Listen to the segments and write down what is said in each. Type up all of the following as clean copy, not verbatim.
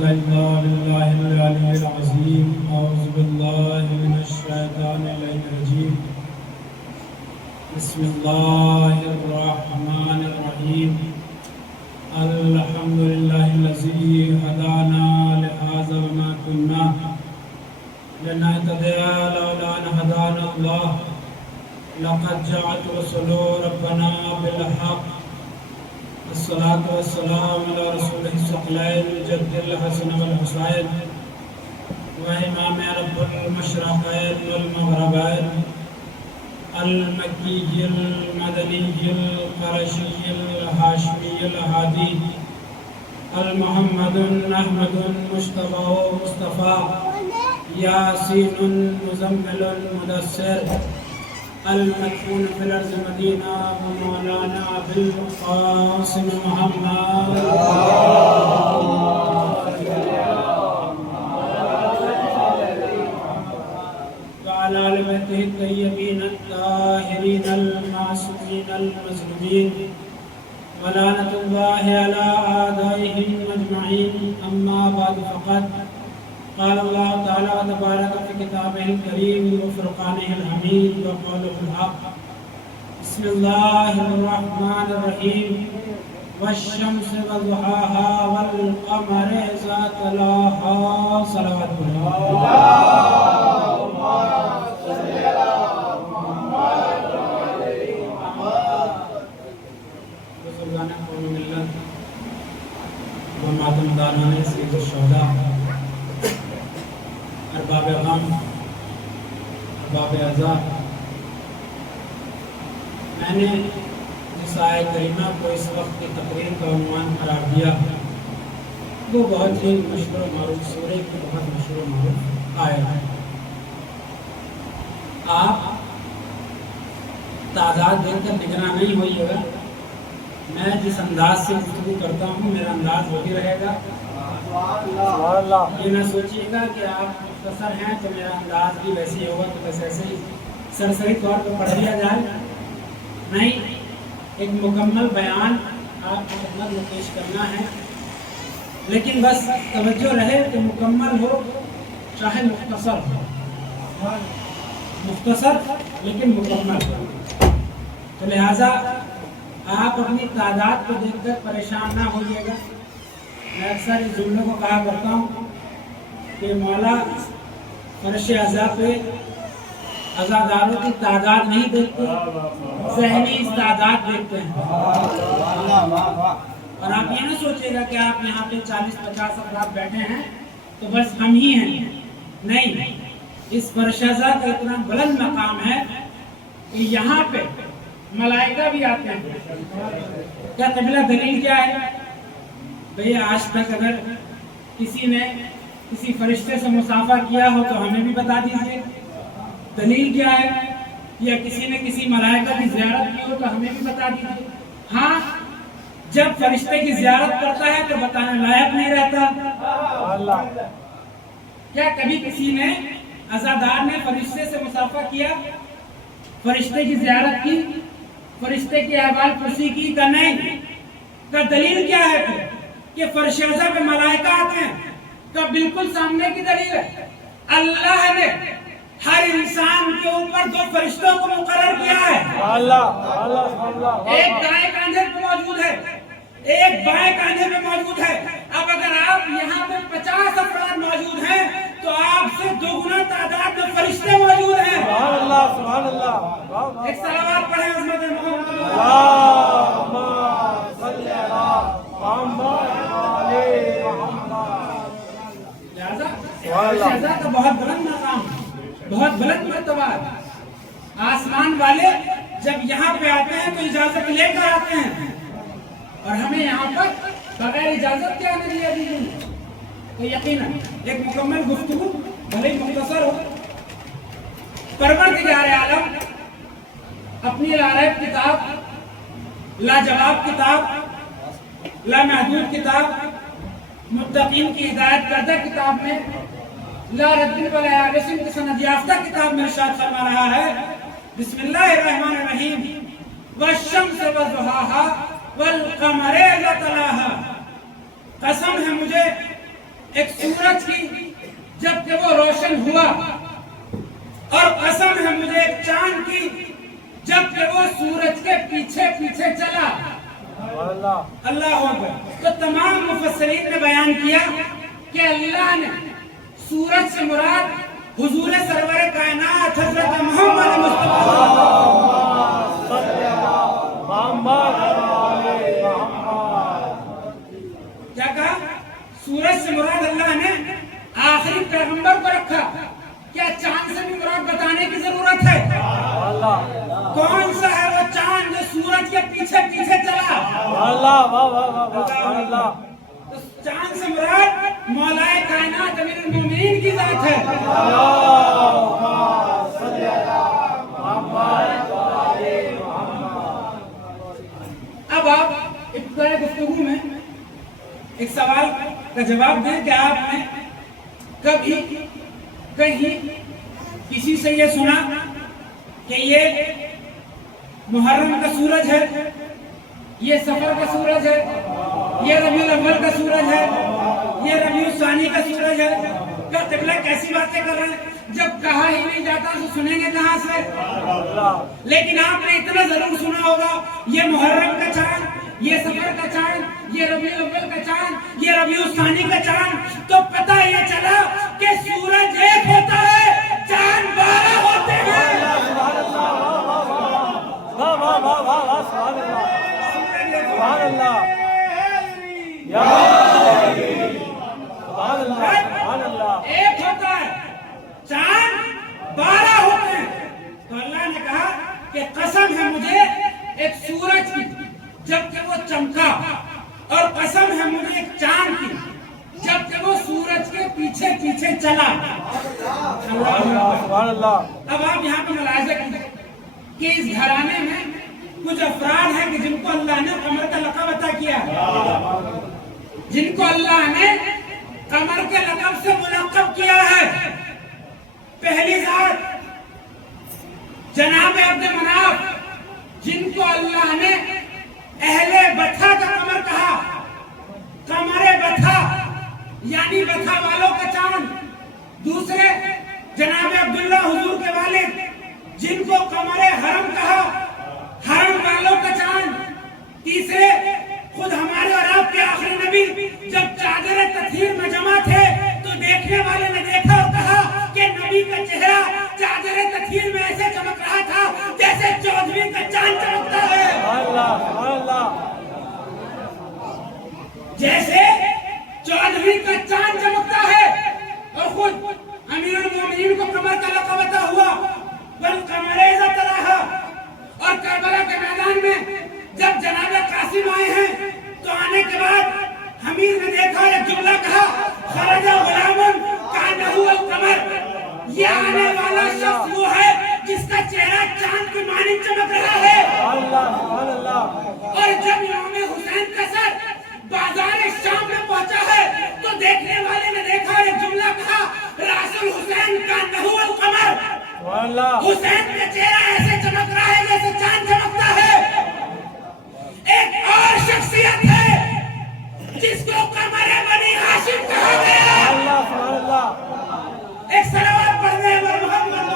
قوة إلا بالله العلي العظيم. أعوذ بالله من الشيطان الرجيم. بسم الله الرحمن الرحيم. الحمد لله الذي هدانا لهذا وما كنا لنهتدي لولا أن هدانا الله. لقد جاءت رسل ربنا بالحق. الصلاة والسلام على رسوله الثقلين الجد الحسن والحسين وإمام رب المشرقين والمغربين المكي المدني القرشي الهاشمي الهادي المحمد أحمد مصطفى ياسين مزمل مدثر المدفون في الأرض مدينة ومولانا بالقاسم محمد وعلى آل بيته الطيبين الطاهرين المعصومين المظلومين ولعنة الله على أعدائهم أجمعين. أما بعد فقد قال الله تعالى تبارك في كتابه الكريم وفرقانه الحميد وقوله الحق. بسم الله الرحمن الرحيم. والشمس وضحاها والقمر إذا تلاها. صلوات الله. اللهم صل على محمد وعلى محمد. بزرگان قوم ملت و ماتم دانان سید الشہداء، ارباب غم، ارباب عزا، میں نے جس آیت کریمہ کو اس وقت کی تقریر کا عنوان قرار دیا وہ بہت ہی مشہور و معروف سورہ کی بہت مشہور و معروف آیت ہے. آپ تعداد دیکھ کر نگراں نہیں ہوئیے گا. میں جس انداز سے گفتگو کرتا ہوں میرا انداز وہی رہے گا. یہ نہ سوچیے گا کہ آپ مختصر ہیں تو میرا انداز بھی ویسے ہی ہوگا تو بس ایسے ہی سرسری طور پر پڑھ لیا جائے. نہیں، ایک مکمل بیان آپ کو خدمت میں پیش کرنا ہے، لیکن بس توجہ رہے کہ مکمل ہو چاہے مختصر ہو. مختصر لیکن مکمل ہو. تو لہٰذا آپ اپنی تعداد کو دیکھ کر پریشان نہ ہوئیے گا. میں اکثر اس جملے کو کہا کرتا ہوں کہ مولا فرش عزا پہ عزاداروں کی تعداد نہیں دیکھتے، ذہنی تعداد دیکھتے ہیں. اور آپ یہ نہ سوچے گا کہ آپ یہاں پہ 40-50 افراد بیٹھے ہیں تو بس ہم ہی ہیں. نہیں، اس فرش عزا کا اتنا بلند مقام ہے کہ یہاں پہ ملائکہ بھی آتے ہیں. کیا قبلہ دلیل کیا ہے؟ بھئی آج تک اگر کسی نے کسی فرشتے سے مصافحہ کیا ہو تو ہمیں بھی بتا دیجئے دلیل کیا ہے. یا کسی نے کسی ملائکہ کی زیارت کی ہو تو ہمیں بھی بتا دیجئے. ہاں، جب فرشتے کی زیارت کرتا ہے تو بتانے لائق نہیں رہتا. کیا کبھی کسی نے عزادار نے فرشتے سے مصافحہ کیا، فرشتے کی زیارت کی، فرشتے کی احوال پرسی کی کہ نہیں؟ کا دلیل کیا ہے پھر کہ فرش عزا پہ ملائکہ آتے ہیں؟ کا بالکل سامنے کی دلیل ہے. اللہ نے ہر انسان کے اوپر 2 فرشتوں کو مقرر کیا ہے. ایک دائیں کاندھے پہ موجود ہے، ایک بائیں کاندھے پہ موجود ہے. اب اگر آپ یہاں پہ 50 افراد موجود ہیں تو آپ سے 2 گنا تعداد میں فرشتے موجود ہیں. سبحان اللہ. ایک صلوات پڑھیں عظمت محمد. اللہم صلی علی محمد وعلی محمد. لہذا کا بہت بلند مقام، بہت بلند مرتبہ. آسمان والے جب یہاں پہ آتے ہیں تو اجازت لے کر آتے ہیں اور ہمیں یہاں پر بغیر اجازت کے آنے دیا دیجیے. تو یقیناً ایک مکمل گفتگو بھلے مختصر ہو. پروردگار عالم اپنی لارب کتاب، لاجواب کتاب، لامحدود کتاب، متقین کی ہدایت کردہ کتاب میں، لا رد ولا یابس کی سند یافتہ کتاب میں ارشاد فرما رہا ہے. بسم اللہ الرحمن الرحیم. والشمس وضحاها والقمر اذا تلاها. قسم ہے مجھے एक सूरज की जबकि वो रोशन हुआ, और कसम है मुझे एक चांद की जबकि वो सूरज के पीछे पीछे चला। अल्लाह अकबर। तो तमाम मुफस्सिरीन ने बयान किया कि अल्लाह ने सूरज से मुराद हुजूर सरवर कायनात हजरत मोहम्मद मुस्तफा क्या कहा? सूरज से मुराद अल्लाह ने आखिरी पैगंबर को रखा। क्या चांद से भी मुराद बताने की जरूरत है? कौन सा है वो चांद जो सूरज के पीछे पीछे चला? तो चांद से मुराद मौलाए कायनात अमीरुल मोमिनीन की जात है। अब आप इब्तिदाई गुफ्तगू में एक सवाल का जवाब दें कि आपने कभी कहीं किसी से ये सुना कि ये मुहर्रम का सूरज है, ये सफर का सूरज है, ये रबीउल अव्वल का सूरज है, ये रबीउल सानी का सूरज है? क्या तिबला कैसी बातें कर रहे हैं? जब कहा ही नहीं जाता तो सुनेंगे कहां से? लेकिन आपने इतना जरूर सुना होगा, ये मुहर्रम का चांद, ये सफर का चांद, ये रबीउल अव्वल का चांद, ये रबीउल सानी का चांद। तो पता ये चला कि सूरज एक होता है, चांद 12 होते हैं। एक होता है, चांद 12 होते हैं। तो अल्लाह ने कहा कि कसम है मुझे एक सूरज की जबकि वो चमका, और कसम है मुझे एक चांद की जबकि वो सूरज के पीछे पीछे चला। अब आप यहाँ पे मुलाहिजा कीजिए कि इस घराने में कुछ अफराद हैं कि जिनको अल्लाह ने कमर का लक़ब अता किया, जिनको अल्लाह ने कमर के लक़ब से मुलक़्क़ब किया है। पहली जात जनाब अब्द मनाफ, जिनको अल्लाह ने अहले बथा का कमर कहा। कमरे बथा यानी बथा वालों का चांद। दूसरे जनाब अब्दुल्ला हुजूर के वालिद, जिनको कमरे हरम कहा, हरम वालों का चांद। तीसरे खुद हमारे और आपके आखिरी नबी जब चादर तथहीर में जमा थे तो देखने वाले ने देखा और कहा कि नबी का चेहरा चादर तथहीर में ऐसे चमक रहा था जैसे चौदहवीं का चांद चमकता है। जैसे चौदहवीं का चांद चमकता है। और खुद अमीरुल मोमिनीन को कमर का लक़ब अता हुआ, बल कमरे तराहा। और करबला के मैदान में जब जनाब कासिम आए हैं तो आने के बाद हमीर ने देखा और एक जुमला कहा, खरजा गुलामुन कानहु अल कमर। ये आने वाला शख्स वो है जिसका चेहरा चांद की मानी चमक रहा है। और जब इमाम हुसैन का सर बाजार शाम में पहुंचा है तो देखने वाले ने देखा और एक जुमला कहा, रासुल हुसैन कानहु अल कमर। हुसैन का चेहरा ऐसे चमक रहा है जैसे चांद चमकता है। एक और शख्सियत है जिसको कमरे बनी हाशिम कहा गया। एक सलावत पढ़ने पर मोहम्मद।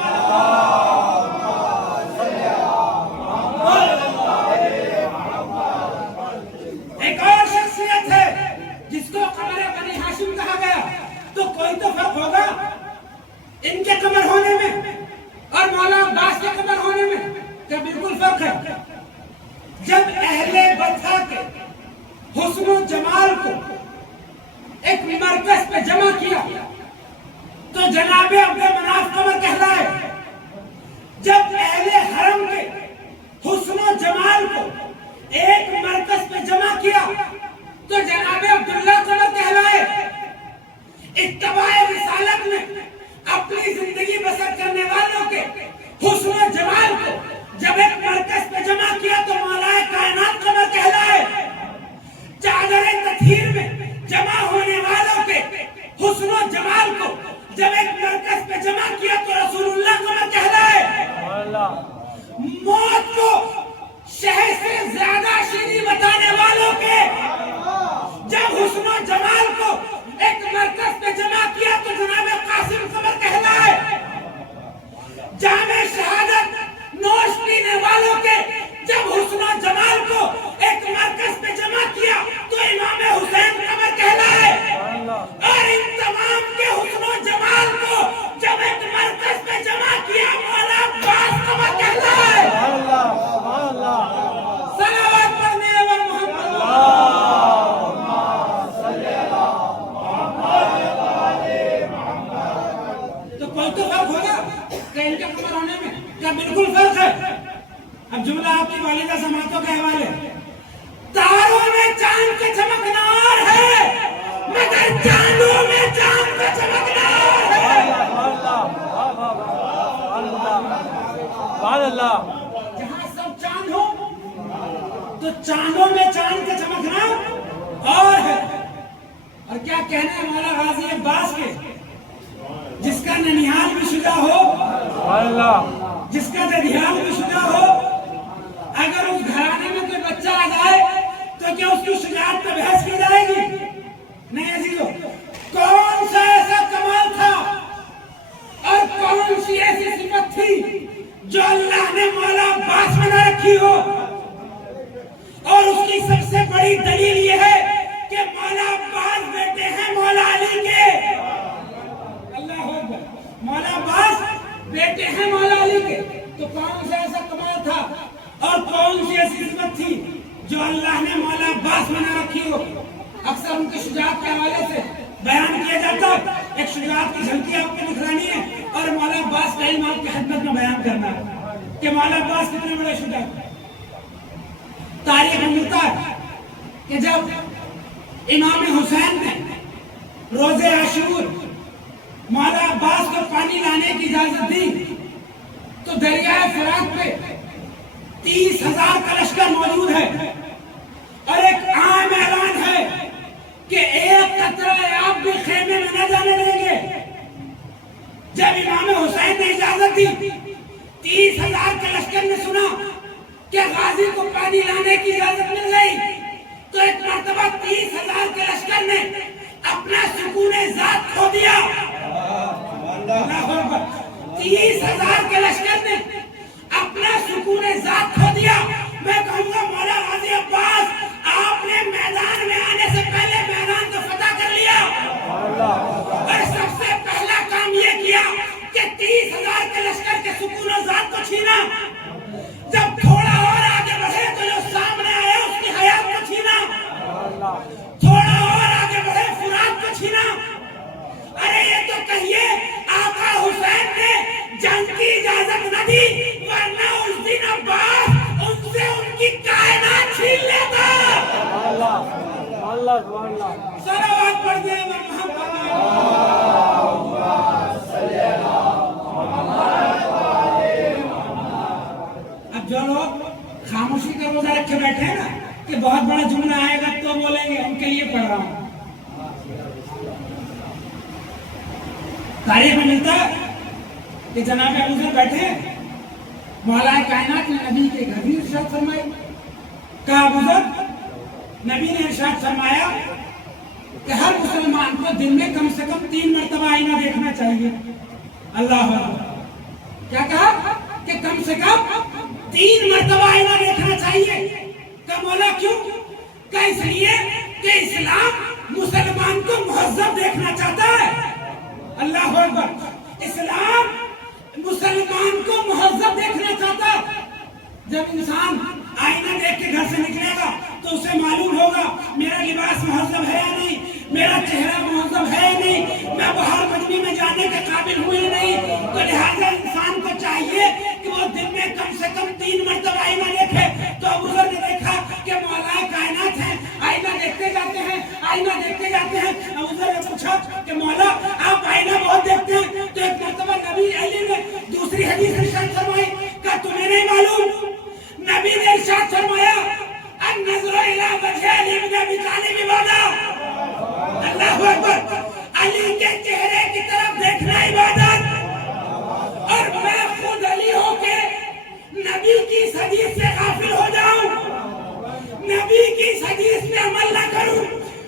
एक और शख्सियत है जिसको कमरे बनी हाशिम कहा गया। तो कोई तो फर्क होगा इनके कमर होने में और मौला अब्बास के कमर होने में? क्या बिल्कुल फर्क है। जब अहले बथा के हुस्न जमाल को एक मरकज पे जमा किया तो जनाबे अब्द मनाफ कमर कहलाए। जब अहले हरम के हुस्न जमाल को एक मरकज पे जमा किया तो जनाबे अब्दुल्ला कमर कहलाए। इत्तबाए रिसालत में अपनी जिंदगी बसर करने वालों के हुस्न जमाल को जब एक मरकज पे जमा किया तो मौलाए कायनात कमर कहलाए। चादर तथहीर में जमा होने वालों के हुस्न जमाल को जब एक मरकज पे जमा किया तो रसूलुल्लाह कमर कहलाए। मौत को शहर से ज्यादा शीरी बताने वालों के जब हुस्न जमाल को एक مرکز پہ جمع کیا تو جناب قاسم قمر کہلائے. جام شہادت نوش پینے والوں کے جب حسن و جمال کو ایک مرکز پہ جمع کیا تو امام حسین قمر کہلائے. اور ان تمام کے حسن و جمال کو جب ایک مرکز پہ جمع کیا مولا عباس قمر کہلائے. صلوات پڑھنے والے محمد. تو کوئی تو فرق ہوگا کہ ان کے قمر ہونے میں؟ کیا بالکل فرق ہے؟ اب جملہ آپ کی والدہ سماعتوں کے حوالے. تاروں میں چاند کا چمکنا اور ہے مگر چاندوں میں چاند کا چمکنا اور ہے. جہاں سب چاند ہو تو چاندوں میں چاند کا چمکنا اور ہے. اور کیا کہنا ہے مولا غازی عباس کے، جس کا ننیال بھی شجاع ہو، جس کا ددیال بھی شجاع ہو، اگر اس گھرانے میں کوئی بچہ آ جائے تو کیا اس کی شجاعت پہ بحث کی جائے گی؟ نہیں عزیزو. کون سا ایسا کمال تھا اور کون سی ایسی صفت تھی جو اللہ نے مولا عباس بنا رکھی ہو؟ اور اس کی سب سے بڑی دلیل یہ ہے کہ مولا عباس بیٹے ہیں مولا علی کے. اللہ اکبر. مولا عباس بیٹے ہیں مولا علی کے. تو کون سا ایسا کمال تھا اور کون سی ایسی صفت تھی جو اللہ نے مولا عباس بنا رکھی ہو؟ اکثر ان کی شجاعت کے حوالے سے بیان کیا جاتا ہے. ایک شجاعت کی جھلکی آپ کو دکھانی ہے اور مولا عباس کا علم آپ کی خدمت میں بیان کرنا ہے کہ مولا عباس کتنے بڑے شجاع. تاریخ میں ملتا ہے کہ جب امام حسین نے روز عاشور مولا عباس کو پانی لانے کی اجازت دی تو دریائے فرات پہ 30,000 کا لشکر موجود ہے اور ایک عام اعلان ہے کہ ایک قطرہ آب بھی خیمے میں نہ جانے دیں گے. جب امام حسین نے اجازت دی 30,000 کے لشکر نے سنا کہ غازی کو پانی لانے کی اجازت مل گئی تو ایک مرتبہ 30,000 کے لشکر نے اپنا سکون ذات کھو دیا. 30,000 کے لشکر نے اپنا سکون ذات کھو دیا. میں کہوں گا مولا غازی عباس آپ نے میدان میں آنے سے پہلے میدان کو فتح کر لیا اور سب سے پہلا کام یہ کیا کہ 30,000 کے لشکر کے سکون و ذات کو چھینا. جب تھوڑا اور آگے بڑھے تو جو سامنے آیا اس کی حیات کو چھینا. تھوڑا اور آگے بڑھے فرات کو چھینا. ارے یہ تو کہیے آقا حسین نے جنگ کی اجازت نہ دی ورنہ اس دن عباس ان سے ان کی کائنات چھین لیتا. صلوات پڑھ دیں محمد. اب جو لوگ خاموشی کا روزہ رکھے بیٹھے ہیں نا کہ بہت بڑا جملہ آئے گا تو بولیں گے، ان کے لیے پڑھ رہا ہوں. تاریخ میں ملتا ہے کہ جناب ابو ذر بیٹھے ہیں مولا کائنات نے نبی کے گھر بھی ارشاد فرمائی. کہا ابو ذر، نبی نے ارشاد فرمایا کہ ہر مسلمان کو دن میں کم سے کم 3 مرتبہ آئینہ دیکھنا چاہیے. اللہ اکبر. کیا کہا کہ کم سے کم 3 مرتبہ آئینہ دیکھنا چاہیے. کہ مولا کیوں؟ کہ اس لیے کہ اسلام مسلمان کو مہذب دیکھنا چاہتا ہے. اللہ اکبر. اسلام مسلمان کو مہذب دیکھنا چاہتا ہے. جب انسان آئینہ دیکھ کے گھر سے نکلے گا تو اسے معلوم ہوگا میرا لباس مہذب ہے یا نہیں، میرا چہرہ مہذب ہے یا نہیں، میں باہر مجمع میں جانے کے قابل ہوں یا نہیں. تو لہٰذا انسان کو چاہیے کہ وہ دن میں کم سے کم 3 مرتبہ آئینہ دیکھے. تو ابو ذر نے دیکھا کہ مولا کائنات ہیں، آئینہ دیکھتے جاتے ہیں، آئینہ دیکھتے جاتے ہیں. ابو ذر نے پوچھا کہ مولا آپ آئینہ بہت دیکھتے ہیں. تو ایک مرتبہ نبی علی نے دوسری حدیث ارشاد فرمائی کہ تمہیں نہیں معلوم، نبی نے ارشاد فرمایا النظر الى وجه علی بن ابی طالب عبادت. اللہ اکبر. علی کے چہرے کی طرف دیکھنا عبادت. اور میں خود علی ہو کے نبی کی اس حدیث سے غافل ہو جاؤں، نبی کی اس حدیث پہ عمل نہ کروں.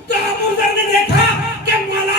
تو ابو ذر نے دیکھا کہ مولا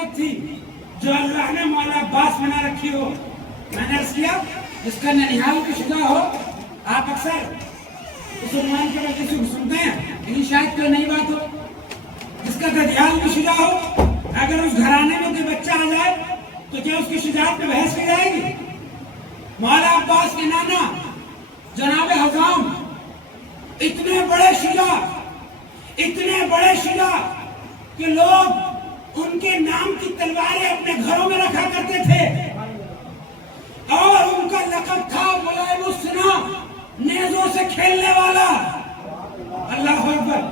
नस्बत थी जो अल्लाह ने मौला अब्बास बना रखी हो। मैंने अर्ज किया इसका ननिहाल की शुदा हो। आप अक्सर उस उन्वान के वजह से सुनते हैं, लेकिन शायद कोई नई बात हो। जिसका ददियाल की शुदा हो, अगर उस घराने में कोई बच्चा आ जाए तो क्या उसकी शुजात पे बहस की जाएगी? मौला अब्बास के नाना जनाब हजाम इतने बड़े शुजा कि लोग उनके नाम की तलवारें अपने घरों में रखा करते थे और उनका लक़ब था मुलाइमुस्सिना, नेज़ों से खेलने वाला। अल्लाह अकबर,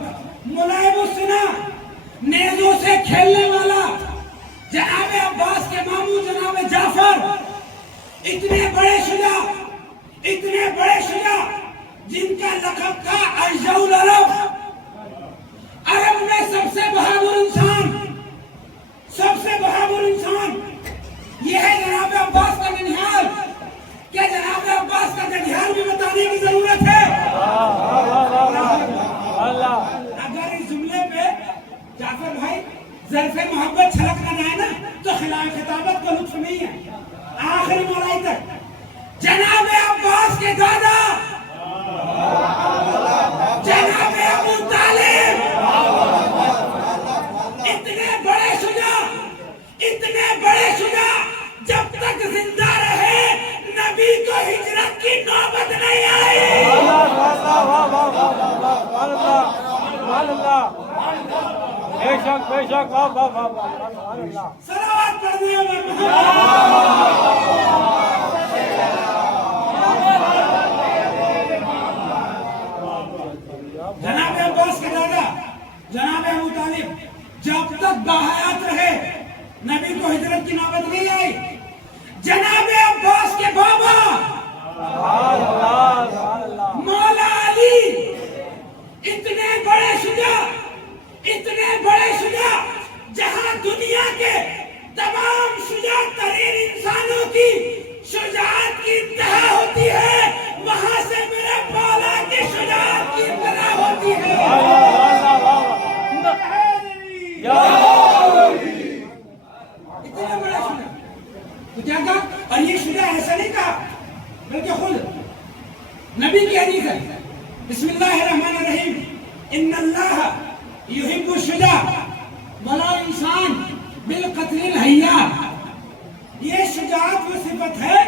मुलाइमुस्सिना, नेज़ों से खेलने वाला। जनाब अब्बास के मामू जनाब जाफर इतने बड़े शुजा जिनका लक़ब था अजउल अरब, अरब में सबसे बहादुर इंसान ये है जनाब अब्बास का ननिहाल। क्या जनाब अब्बास का ननिहाल भी बताने की जरूरत है? अगर इस जुमले पे जाफर भाई ज़र्फ़े मोहब्बत छलक ना जाए ना तो खिलाफ खिताबत का लुत्फ नहीं है। आखिरी मलाई तक जनाब अब्बास के दादा जनाब अबू तालिब इतने बड़े शुजा जब तक जिंदा रहे नबी को हिजरत की नौबत नहीं आई। बेशक सलावत पढ़िए। जनाब अब्बास के दादा जनाब अबू तालिब जब तक बाहयात रहे नबी को हिजरत की नौबत नहीं आई। जनाब अब्बास के बाबा मौला अली इतने बड़े शुजा जहां दुनिया के तमाम शुजा तरीन इंसानों की शुजाअत की इंतहा होती है, वहां से मेरे मौला की शुजाअत की इंतहा होती है। इतना बड़ा शुजा तो क्या कहा? और ये शुजा ऐसा नहीं कहा बल्कि खुद नबी की हदीस है, बिस्मिल्लाहिर्रहमानिर्रहीम, इन्नल्लाह युहिब्बुश शुजा वला इंसान बिल क़त्लिल हय्या। ये शुजाअत वो सिफत है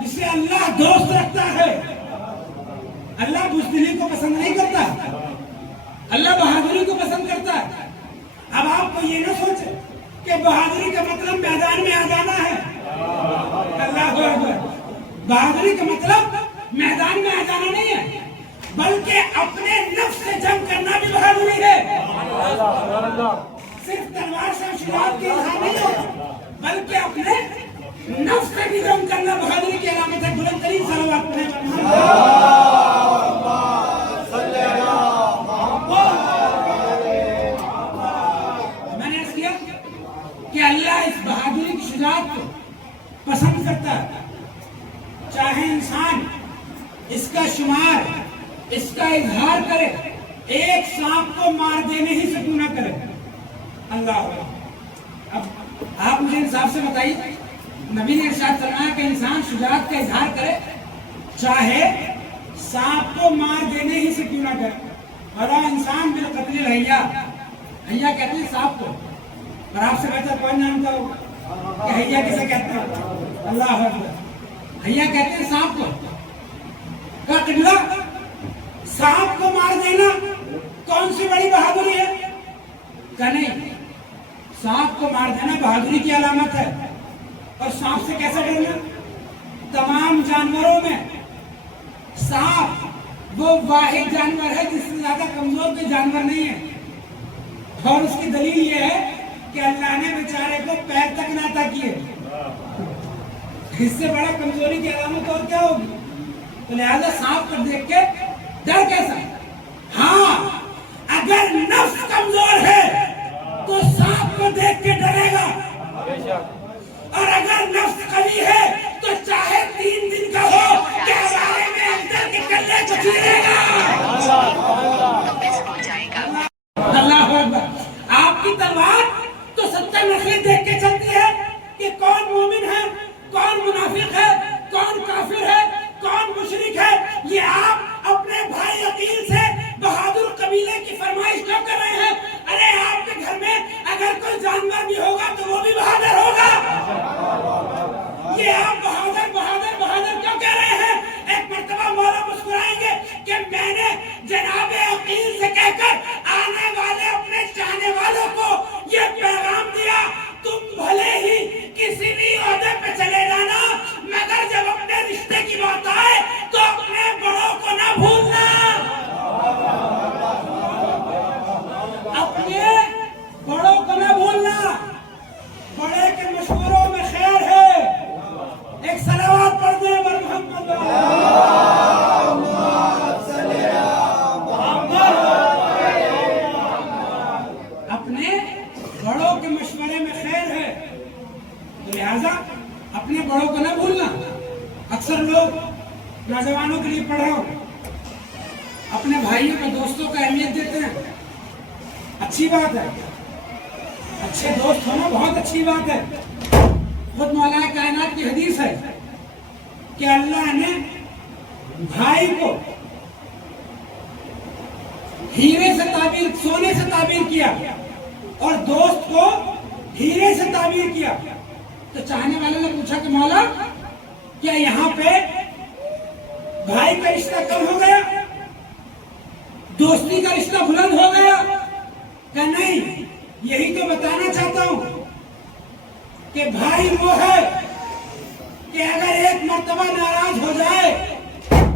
जिसे अल्लाह दोस्त रखता है। अल्लाह बुज़दिली को पसंद नहीं करता, अल्लाह बहादुरी को पसंद करता है। अब आपको ये ना सोचे कि बहादुरी का मतलब मैदान में आ जाना है। अल्लाह अकबर, बहादुरी का मतलब मैदान में आ जाना नहीं है, बल्कि अपने नफ्स से जंग करना भी बहादुरी है। सिर्फ तलवार से शुजाअत की इज़हार नहीं है, बल्कि अपने नफ्स से भी जंग करना बहादुरी की अलामत है। बुलंद तरीन सलावत पढ़ें। मैंने अर्ज़ किया कि अल्लाह इस बहादुरी की शुजाअत को पसंद करता है, चाहे इंसान इसका शुमार, इसका इजहार करे, एक सांप को मार देने ही से क्यों ना करे। अल्लाह, अब आप मुझे इंसाफ से बताइए, नबी ने इरशाद फरमाया कि इंसान शुजाअत का इजहार करे, चाहे सांप को मार देने ही से क्यों ना करे। और इंसान बिल क़त्लिल हय्या, हय्या कहते हैं सांप को, और आपसे बेहतर कोई नाम का कि हय्या किसे कहते हैं। अल्लाह अकबर, हय्या कहते हैं सांप को। का किबला सांप को मार देना कौन सी बड़ी बहादुरी है? का नहीं, सांप को मार देना बहादुरी की अलामत है। और सांप से कैसे डरना? तमाम जानवरों में सांप वो वाहिद जानवर है जिससे ज्यादा कमजोर कोई जानवर नहीं है। और उसकी दलील ये है कि अल्लाह ने बेचारे को पैर तक ना अता किए। इससे बड़ा कमजोरी की अलामत और क्या होगी? तो लिहाजा सांप को देख के डर कैसा? हाँ, अगर नफ्स कमजोर है तो सांप को देख के डरेगा, और अगर नफ्स कवी है तो चाहे 3 दिन का हो के हवाले में अंदर के कल्ले को चीरेगा। अल्लाह अकबर, आपकी तलवार तो 70 नस्लें देख के चलती بڑوں کے مشورے میں خیر ہے، تو لہذا اپنے بڑوں کو نہ بھولنا۔ اکثر لوگ نوجوانوں کے لیے پڑھ رہا ہوں، اپنے بھائیوں کو دوستوں کو اہمیت دیتے ہیں، اچھی بات ہے، اچھے دوست ہونا بہت اچھی بات ہے۔ خود مولا کائنات کی حدیث ہے کہ اللہ نے بھائی کو ہیرے سے تعبیر، سونے سے تعبیر کیا اور دوست کو ہیرے سے تعبیر کیا۔ تو چاہنے والوں نے پوچھا کہ مولا کیا یہاں پہ بھائی کا رشتہ کم ہو گیا، دوستی کا رشتہ بلند ہو گیا؟ کہ نہیں، یہی تو بتانا چاہتا ہوں کہ بھائی وہ ہے کہ اگر ایک مرتبہ ناراض ہو جائے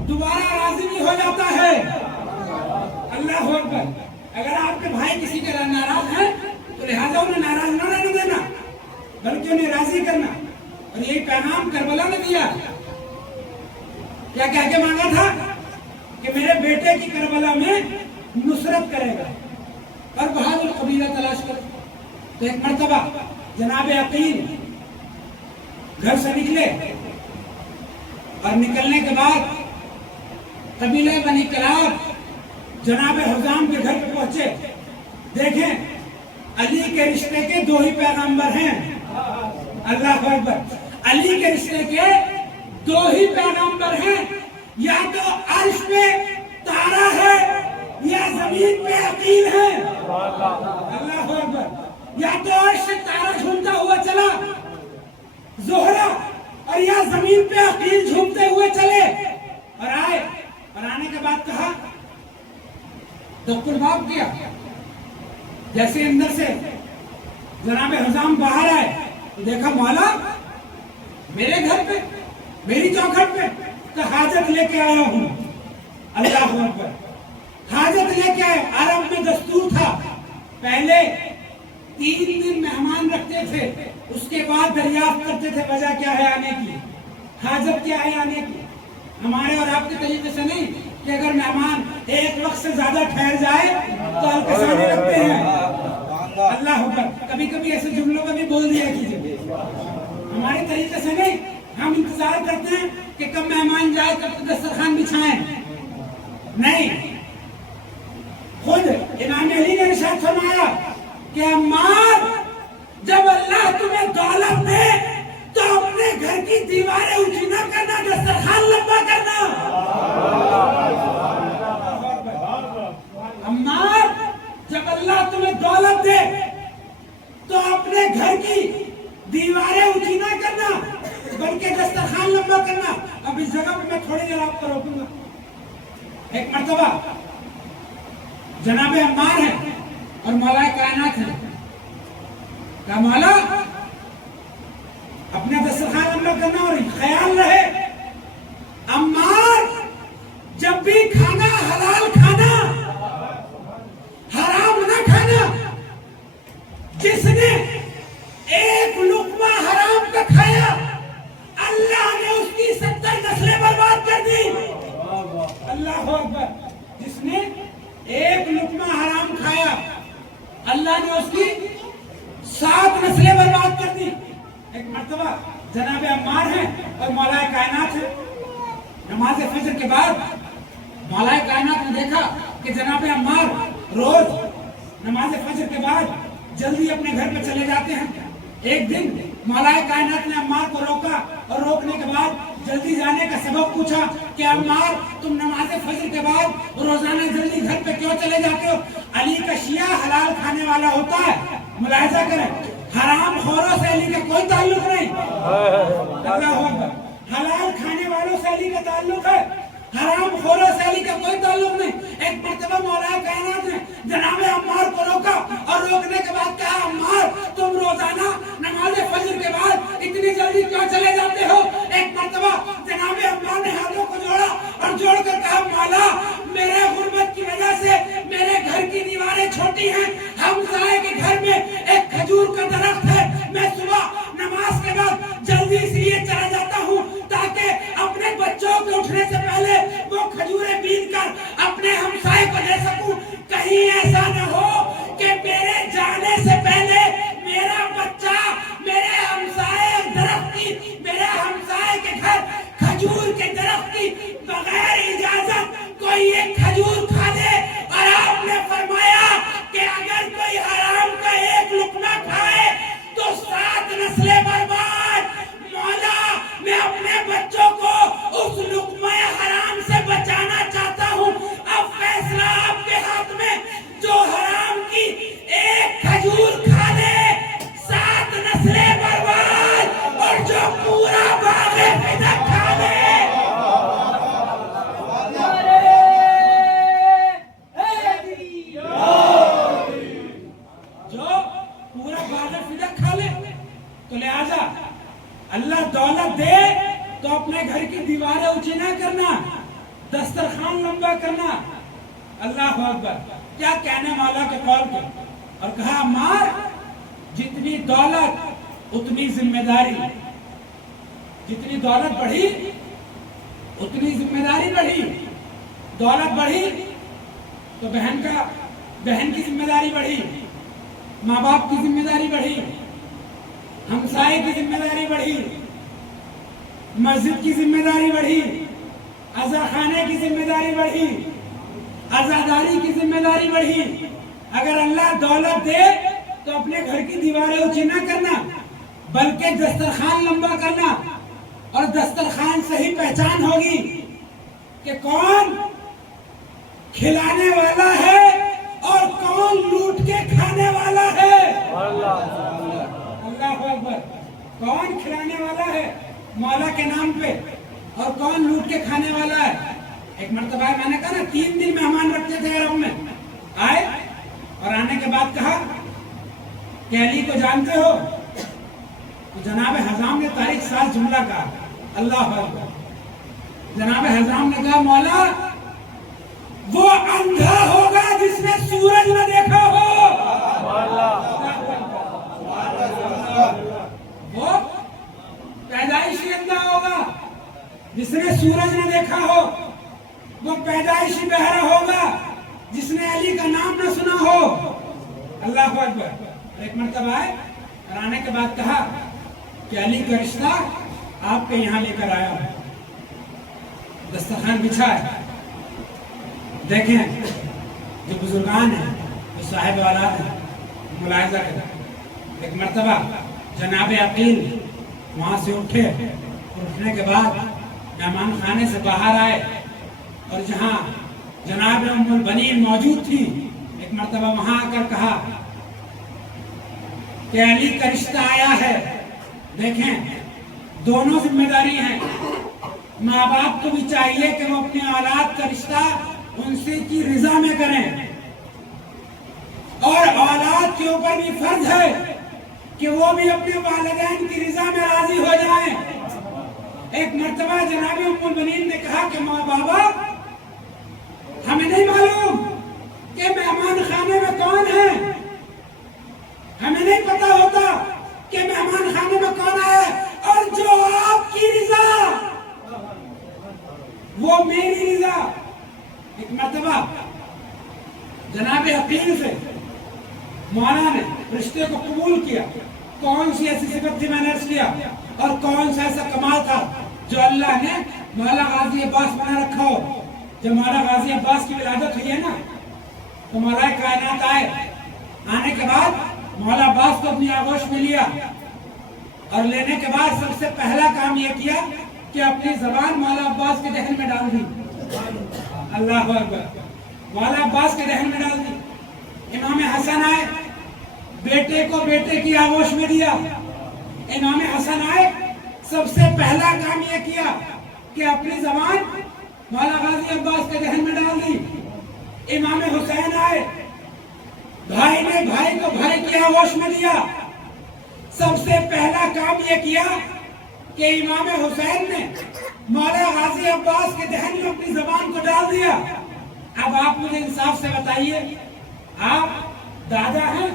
دوبارہ راضی بھی ہو جاتا ہے۔ اللہ اکبر۔ اگر آپ کے بھائی کسی کے ناراض ہیں تو لہذا انہیں ناراض نہ رہنے دینا بلکہ انہیں راضی کرنا۔ اور یہی پیغام کربلا نے دیا، کیا کہہ کے مانگا تھا کہ میرے بیٹے کی کربلا میں نصرت کرے گا اور بہادر قبیلہ تلاش کرے۔ تو ایک مرتبہ جناب عقیل گھر سے نکلے اور نکلنے کے بعد قبیلہ بنی کلاب جناب حزام کے گھر پہ پہنچے۔ دیکھیں علی کے رشتے کے دو ہی پیغمبر ہیں، اللہ اکبر، علی کے رشتے کے دو ہی پیغمبر ہیں، یا تو عرش پہ تارا ہے یا زمین پہ عقیل ہے، اللہ اکبر، یا تو عرش سے تارا جھومتا ہوا چلا زہرا اور یا زمین پہ عقیل جھومتے ہوئے چلے اور آئے، اور آنے کے بعد کہا دکھ الباب کیا۔ جیسے اندر سے جناب حزام باہر آئے تو دیکھا مولا میرے گھر پہ، میری چوکھٹ پہ، تو حاجت لے کے آیا ہوں۔ اللہ اکبر، حاجت لے کے آئے۔ عرب میں دستور تھا، پہلے 3 دن مہمان رکھتے تھے، اس کے بعد دریافت کرتے تھے وجہ کیا ہے آنے کی، حاجت کیا ہے آنے کی۔ ہمارے اور آپ کے طریقے سے نہیں کہ اگر مہمان ایک وقت سے زیادہ ٹھہر جائے تو الکسانے رکھتے ہیں۔ اللہ اکبر، کبھی کبھی ایسے جملوں میں بھی بول دیا کیجیے۔ ہمارے طریقے سے نہیں، ہم انتظار کرتے ہیں کہ کب مہمان جائے کب دسترخوان بچھائیں، نہیں، خود امام علی نے ارشاد فرمایا کہ عمار جب اللہ تمہیں دولت دے تو اپنے گھر کی دیواریں اونچی نہ کرنا، دسترخوان لمبا کرنا۔ عمار جب اللہ تمہیں دولت دے تو اپنے گھر کی دیواریں اونچی نہ کرنا بلکہ دسترخوان لمبا کرنا۔ اب اس جگہ پہ میں تھوڑی دیر آپ کو روکوں گا۔ ایک مرتبہ جناب عمار ہے اور مولا کائنات ہے، کہا مولا اپنا دسترخوان لمبا کرنا اور خیال رہے عمار جب بھی کھانا حلال کھانا، حرام نہ کھانا۔ جس نے ایک لقمہ حرام کا کھایا اللہ نے اس کی 70 نسلیں برباد کر دی۔ اللہ اکبر، جس نے ایک لقمہ حرام کھایا اللہ نے اس کی 7 نسلیں برباد کر دی۔ ایک مرتبہ جناب عمار ہیں اور مولا کائنات ہے، نماز فجر کے بعد مولا کائنات نے دیکھا کہ جناب عمار روز نماز فجر کے بعد جلدی اپنے گھر پہ چلے جاتے ہیں۔ ایک دن مولا کائنات نے عمار کو روکا اور روکنے کے بعد جلدی جانے کا سبب پوچھا کہ عمار تم نماز فجر کے بعد روزانہ جلدی گھر پہ کیوں چلے جاتے ہو؟ علی کا شیعہ حلال کھانے والا ہوتا ہے، ملاحظہ کریں، حرام خوروں سے علی کا کوئی تعلق نہیں۔ اللہ اکبر، حلال کھانے والوں سے علی کا تعلق ہے، حرام خوروں سے علی کا کوئی تعلق نہیں۔ ایک مرتبہ مولا کائنات نے جناب عمار کو روکا اور روکنے کے بعد کہا عمار تم روزانہ نماز فجر کے بعد اتنی جلدی کیوں چلے جاتے ہو؟ ایک مرتبہ جناب عمار نے ہاتھوں کو جوڑا اور جوڑ کر کہا مولا میرے غربت کی وجہ سے میرے گھر کی دیواریں چھوٹی ہیں، حمزہ کے گھر میں ایک کھجور کا درخت ہے، میں صبح نماز کے بعد جلدی اس لیے چلا جاتا ہوں تاکہ اپنے بچوں کے اٹھنے سے پہلے وہ کھجوریں بین کر اپنے ہمسائے کو دے سکوں۔ کہیں ایسا نہ ہو کہ میرے جانے سے پہلے पूरा बाजार फिदक खा ले। तो लिहाजा अल्लाह दौलत दे तो अपने घर की दीवारें ऊंची ना करना, दस्तरखान लंबा करना। अल्लाह अकबर, क्या कहने वाला के कौल पे। और कहा मार, जितनी दौलत उतनी जिम्मेदारी, जितनी दौलत बढ़ी उतनी जिम्मेदारी बढ़ी। दौलत बढ़ी तो बहन की जिम्मेदारी बढ़ी, माँ बाप की जिम्मेदारी बढ़ी, हमसाए की जिम्मेदारी बढ़ी, मस्जिद की जिम्मेदारी बढ़ी, अज़ाखाने की जिम्मेदारी बढ़ी, आजादारी की जिम्मेदारी बढ़ी। अगर अल्लाह दौलत दे तो अपने घर की दीवारें ऊंची ना करना, बल्कि दस्तरखान लंबा करना। और दस्तरखान से ही पहचान होगी कि कौन खिलाने वाला है और कौन लूट के खाने वाला है। अल्लाह अकबर, कौन खिलाने वाला है मौला के नाम पे और कौन लूट के खाने वाला है। एक मर्तबा मैंने कहा ना 3 दिन मेहमान रखते थे अरब में, आए और आने के बाद कहा कि अली को जानते हो? तो जनाब हजाम ने तारीख 7 जुमला कहा। अल्लाह अकबर, जनाब हजाम ने कहा मौला वो अंधा होगा जिसने सूरज न देखा हो। वो पैदाइशी अंधा होगा जिसने सूरज न देखा हो। वो पैदाइशी बहरा होगा जिसने अली का नाम न सुना हो। अल्लाह अकबर। एक मर्तबा आए और आने के बाद कहा कि अली का रिश्ता आपके यहाँ लेकर आया है। दस्तरखान बिछा है, देखें जो बुजुर्गान हैं, जो साहिब औलाद हैं, मुलाहिजा करें। एक मर्तबा जनाब अकील वहाँ से उठे और उठने के बाद मेहमान खाने से बाहर आए और जहाँ जनाब उम्मुल बनीन मौजूद थी, एक मर्तबा वहाँ आकर कहा कि अली का रिश्ता आया है। देखें दोनों जिम्मेदारी हैं। माँ बाप को भी चाहिए कि वो अपने औलाद का रिश्ता उनसे की रिजा में करें, और औलाद के ऊपर भी फर्ज है कि वो भी अपने वालिदैन की रिजा में राजी हो जाएं। एक मर्तबा जनाब उम्मुल बनीन ने कहा कि माँ बाबा हमें नहीं मालूम कि मेहमान खाने में कौन है, हमें नहीं पता होता कि मेहमान खाने में कौन आया, और जो आपकी रिजा वो मेरी रिजा। एक मर्तबा जनाब अकील से मौला ने रिश्ते को कबूल किया। कौन सी ऐसी सिफत थी मैंने अर्ज किया, और कौन सा ऐसा कमाल था जो अल्लाह ने मौला गाजी अब्बास बना रखा हो। जब मौला गाजी अब्बास की विलादत हुई है ना, तो मौला कायनात आए। आने के बाद मौला अब्बास को अपनी आगोश में लिया और लेने के बाद सबसे पहला काम यह किया कि अपनी जबान मौला अब्बास के दहन में डाल दी। अल्लाह अकबर, मौला अब्बास के दहन में डाल दी। इमाम हसन आए, बेटे को बेटे की आगोश में दिया। इमाम हसन आए, सबसे पहला काम यह किया कि अपनी जबान मौला गाजी अब्बास के दहन में डाल दी। इमाम हुसैन आए, भाई ने भाई को भाई की आगोश में दिया। सबसे पहला काम यह किया कि इमाम हुसैन ने मौला गाजी अब्बास के दहन में अपनी जबान को डाल दिया। अब आप मुझे इंसाफ से बताइए, आप दादा हैं,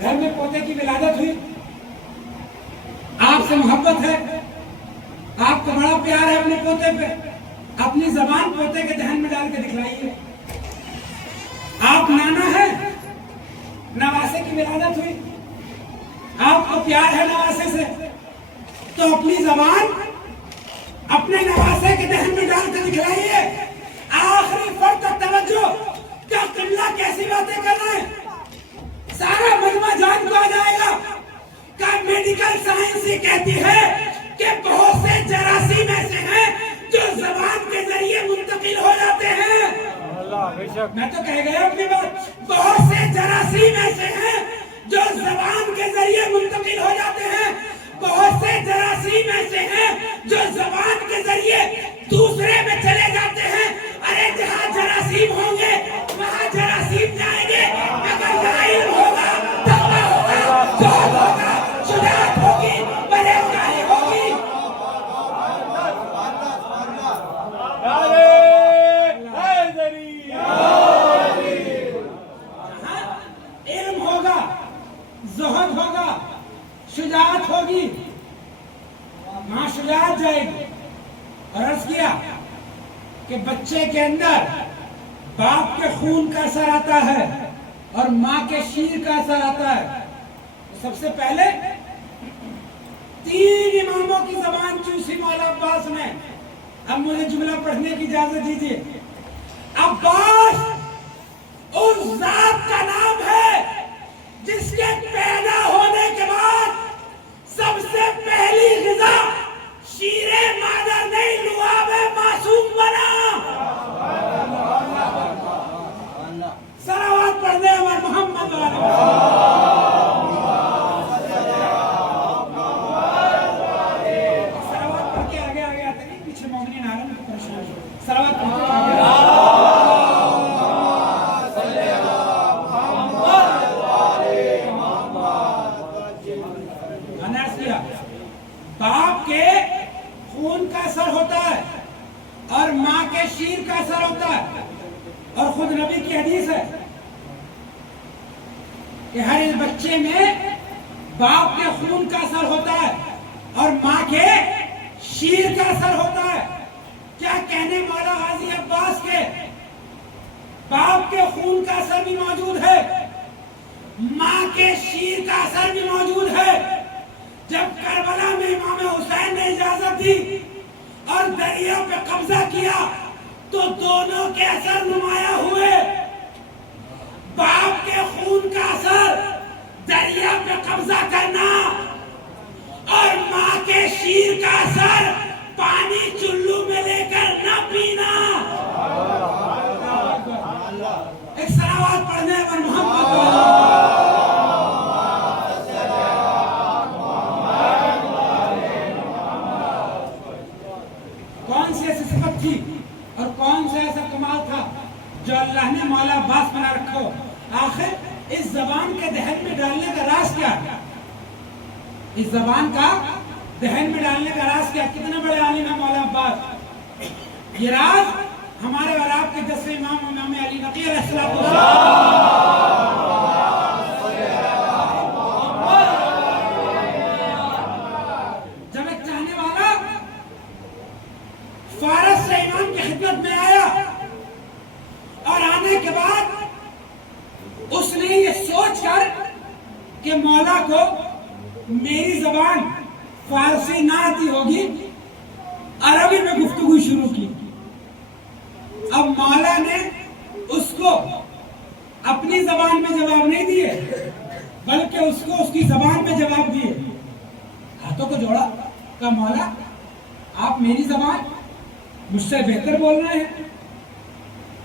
घर में पोते की विलादत हुई, आपसे मोहब्बत है, आपको बड़ा प्यार है अपने पोते पे, अपनी जबान पोते के दहन में डाल के दिखलाइए। आप नाना है, नवासे की विलादत हुई, आपको प्यार है नवासे से, तो अपनी जबान अपने नवासे के दहन में डाल के दिखलाइए। आखिरी फर्क तक तवज्जो, क्या किबला कैसी बातें कर रहे हैं, सारा मजमा जान को आ जाएगा। क्या मेडिकल साइंस ये कहती है कि बहुत से जरासीम ऐसे हैं जो जबान के जरिए मुंतकिल हो जाते हैं। मैं तो कह गया अपनी बात, बहुत से जरासीम ऐसे हैं जो जबान के जरिए मुंतकिल हो जाते हैं। बहुत से जरासीम ऐसे हैं जो जबान के जरिए दूसरे में चले जाते हैं। अरे जहाँ जरासीम होंगे वहाँ जरासीम जाएंगे, अगर लाइल होगा तो ज़ुहद होगा, शुजाअत होगी, वहां शुजाअत जाएगी। और अर्ज किया कि बच्चे के अंदर बाप के खून का असर आता है और माँ के शीर का असर आता है। तो सबसे पहले 3 इमामों की जबान चूसी मौला अब्बास ने। अब मुझे जुमला पढ़ने की इजाजत दीजिए। अब्बास उस जात का नाम है जिसके पैदा होने के बाद सबसे पहली ग़िज़ा शीरे मादर नहीं लुआबे मासूम बना। सलावत पढ़ने हमारे मोहम्मद सलावत पढ़ के आगे आगे आते नहीं, पीछे मोमिनीन आ रहे हैं, परेशान हो। सलावत पढ़ के बाप के खून का असर होता है और माँ के शीर का असर होता है। और खुद नबी की हदीस है कि हर इस बच्चे में बाप के खून का असर होता है और माँ के शीर का असर होता है। क्या कहने मौला गाजी अब्बास के बाप के खून का असर भी मौजूद है, माँ के शीर का असर भी मौजूद है। जब करबला में इमाम हुसैन ने इजाजत दी और दरिया पे कब्जा किया तो दोनों के असर नुमाया हुए। बाप के खून का असर दरिया पे कब्जा करना और माँ के शीर का असर पानी चुल्लू में लेकर न पीना। एक सलावत पढ़ने पर मोहम्मद थी और कौन सा ऐसा कमाल था जो अल्लाह ने मौला अब्बास बना रखा हो। आखिर इस जबान के दहन में डालने का राज क्या है? इस जबान का दहन में डालने का राज क्या? कितने बड़े आलिम है मौला अब्बास। ये राज हमारे और आपके 10वें इमाम इमाम अली नकी अलैहिस्सलाम। जब एक चाहने वाला फारस से इमाम की खिदमत में आया और आने के बाद उसने ये सोचकर कि मौला को मेरी जबान फारसी ना आती होगी, अरबी में गुफ्तगू शुरू की। अब मौला ने उसको अपनी जबान में जवाब नहीं दिए बल्कि उसको उसकी जबान में जवाब दिए। हाथों को जोड़ा, कहा मौला आप मेरी जबान मुझसे बेहतर बोल रहे हैं।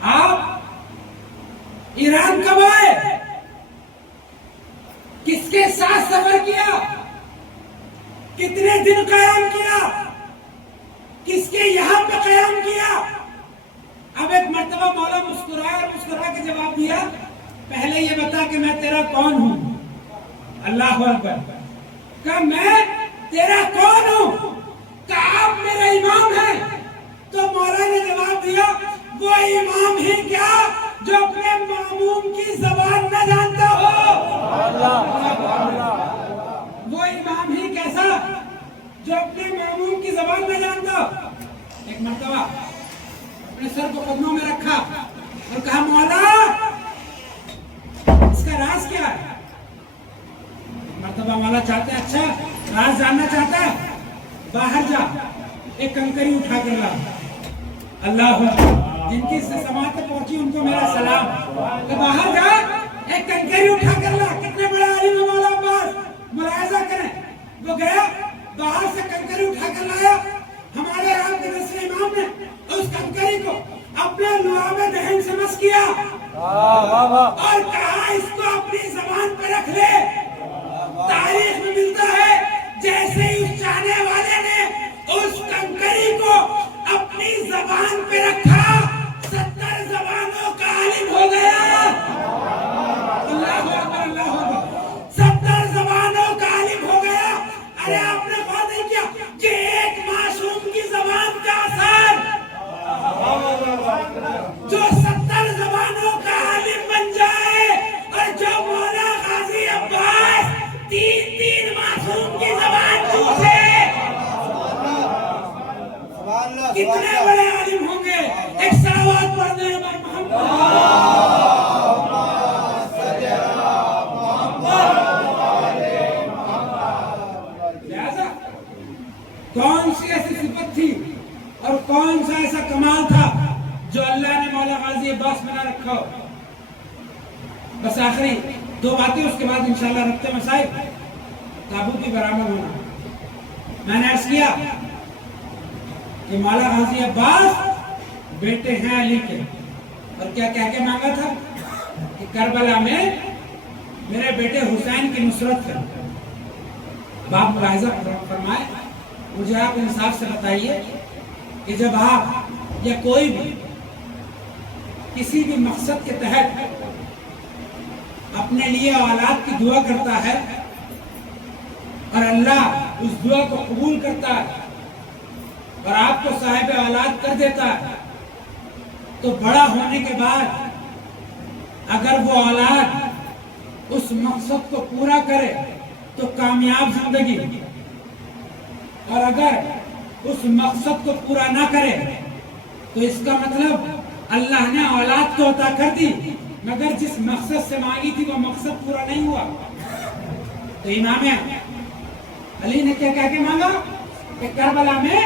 आप ईरान कब आए? किसके साथ सफर किया? कितने दिन कयाम किया? किसके यहाँ पे कयाम किया? अब एक मर्तबा मौला मुस्कुराया और मुस्कुरा के जवाब दिया, पहले ये बता कि मैं तेरा कौन हूं। अल्लाह अकबर। कहा मैं तेरा कौन हूं? कहा आप मेरा इमाम है। तो मौला ने जवाब दिया, वो इमाम ही क्या जो अपने मामूम की जबान न जानता हो। वो इमाम ही कैसा जो अपने मामूम की जबान न जानता। एक मर्तबा अपने सर को कदमों में रखा और कहा मौला इसका राज क्या है? मर्तबा मौला चाहते हैं, अच्छा राज जानना चाहता है, बाहर जा एक कंकरी उठा कर ला। अल्लाह जिनकी समात तक पहुंची उनको मेरा सलाम। तो बाहर जा एक कंकरी उठा कर ला। कितने बड़े आलिम है मौला अब्बास, मुलाहिजा करें। वो गया बाहर से कंकरी उठा कर लाया। हमारे आपके 10वें इमाम ने उस कंकरी को अपने लुआबे दहन से मस किया और कहा इसको अपनी जबान पर रख ले। तारीख में मिलता है जैसे ही उस चाहने वाले ने उस कंकरी को अपनी जबान पे रखा, 70 जबानों का आलिम हो गया। अल्लाह कमाल था जो अल्लाह ने मौला गाजी अब्बास बना रखा हो। बस आखिरी 2 बातें, उसके बाद इंशाल्लाह रखते मसाइल। ताबूत की बरामद होना, मैंने अर्ज किया कि मौला गाजी अब्बास बेटे हैं अली के, और क्या कह के मांगा था कि करबला में मेरे बेटे हुसैन की नुसरत कर। बाप मुलाहिजा फरमाए, मुझे आप इंसाफ से बताइए कि जब आप या कोई भी किसी भी मकसद के तहत अपने लिए औलाद की दुआ करता है और अल्लाह उस दुआ को कबूल करता है और आपको साहिब औलाद कर देता है, तो बड़ा होने के बाद अगर वो औलाद उस मकसद को पूरा करे तो कामयाब जिंदगी, और अगर उस मकसद को पूरा ना करे तो इसका मतलब अल्लाह ने औलाद तो अता कर दी मगर जिस मकसद से मांगी थी वो मकसद पूरा नहीं हुआ। तो इमाम अली ने क्या कह के मांगा कि करबला में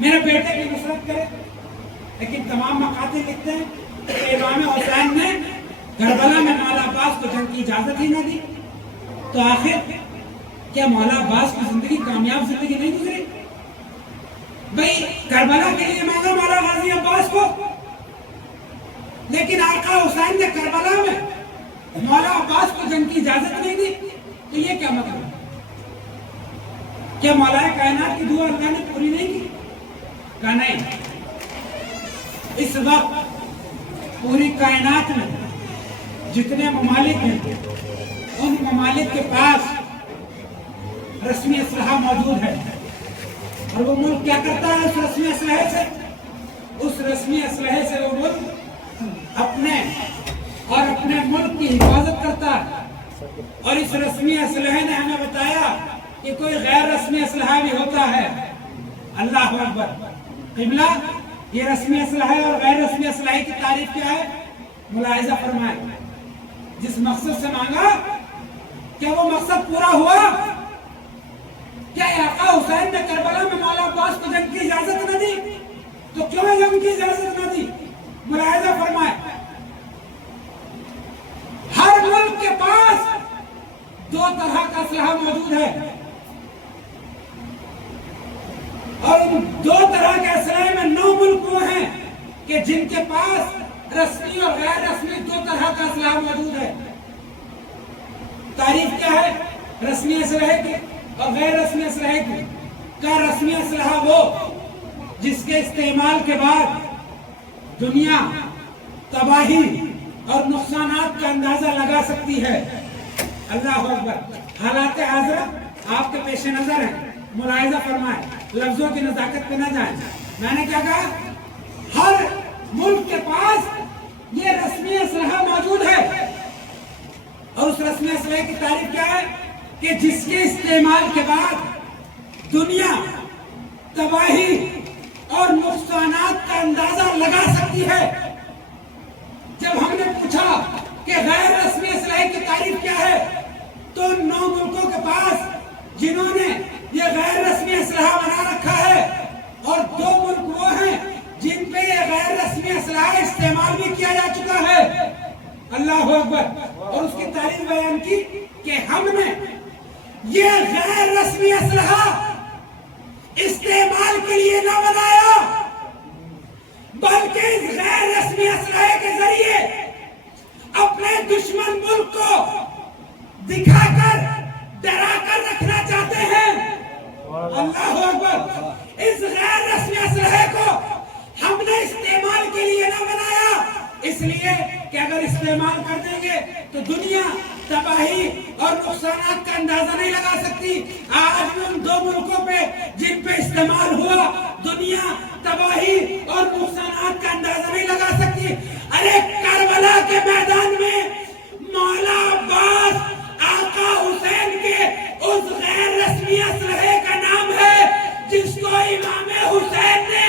मेरे बेटे की नुसरत करे, लेकिन तमाम मकाते लिखते हैं कि इमाम हुसैन ने करबला में मौला अब्बास को जंग की इजाजत ही न दी। तो आखिर क्या मौला अब्बास की जिंदगी कामयाब जिंदगी नहीं गुजरी? भाई करबला के लिए मांगा मौला गाजी अब्बास को, लेकिन आका हुसैन ने करबला में मौला अब्बास को जंग की इजाजत नहीं दी। तो ये क्या मतलब? क्या मौला कायनात की दुआ अल्लाह ने पूरी नहीं की? कहा नहीं। इस वक्त पूरी कायनात में जितने ममालिक हैं उन ममालिक के पास रस्मी असलहा मौजूद है, और वो मुल्क क्या करता है उस रस्मी असलहे से? उस रस्मी असलहे से वो मुल्क अपने और अपने मुल्क की हिफाजत करता है। और इस रस्मी असलहे ने हमें बताया कि कोई गैर रस्मी असलहा भी होता है। अल्लाह अकबर। क़िबला, ये रस्मी असलहा और गैर रस्मी असलहे की तारीफ क्या है? मुलाहिजा फरमाए, जिस मकसद से मांगा क्या वो मकसद पूरा हुआ? क्या आका हुसैन ने करबला में मौला अब्बास को जंग की इजाजत न दी? तो क्यों जंग की इजाजत न दी? मुलाहिजा फरमाए, हर मुल्क के पास 2 तरह का असलहा मौजूद है, और उन 2 तरह के असलहे में 9 मुल्क वो हैं कि जिनके पास रस्मी और गैर रस्मी 2 तरह का असलहा मौजूद है। तारीफ क्या है रस्मी असलहे की और गैर रस्मी असलहे की? का रस्मी असलहा वो जिसके इस्तेमाल के बाद दुनिया तबाही और नुकसानात का अंदाजा लगा सकती है। अल्लाह अकबर। हालात हाज़िरा आपके पेश नजर है, मुलाहिजा फरमाए, लफ्जों की नजाकत पे न जाए। मैंने क्या कहा? हर मुल्क के पास ये रस्मी असलहा मौजूद है, और उस रस्मी असलहे की तारीफ क्या है कि जिसके इस्तेमाल के बाद दुनिया तबाही और नुकसानात का अंदाजा लगा सकती है। जब हमने पूछा कि गैर रस्मी असलहे की तारीफ क्या है, तो 9 मुल्कों के पास जिन्होंने ये गैर रस्मी असलहा बना रखा है, और 2 मुल्क वो हैं जिन पे ये गैर रस्मी असलहा इस्तेमाल भी किया जा चुका है। अल्लाह अकबर। और उसकी तारीफ बयान की कि हमने ये गैर रस्मी असलहा इस्तेमाल के लिए न बनाया, बल्कि इस गैर रस्मी असलहे के जरिए अपने दुश्मन मुल्क को दिखाकर डराकर रखना चाहते हैं। अल्लाह अकबर। इस गैर रस्मी असलहे को हमने इस्तेमाल के लिए न बनाया, इसलिए कि अगर इस्तेमाल कर देंगे तो दुनिया तबाही और नुकसानात का अंदाजा नहीं लगा सकती। आज भी उन 2 मुल्कों पे जिन पे इस्तेमाल हुआ दुनिया तबाही और नुकसानात का अंदाजा नहीं लगा सकती। अरे करबला के मैदान में मौला अब्बास आका हुसैन के उस गैर रस्मी असलहे का नाम है जिसको इमाम हुसैन ने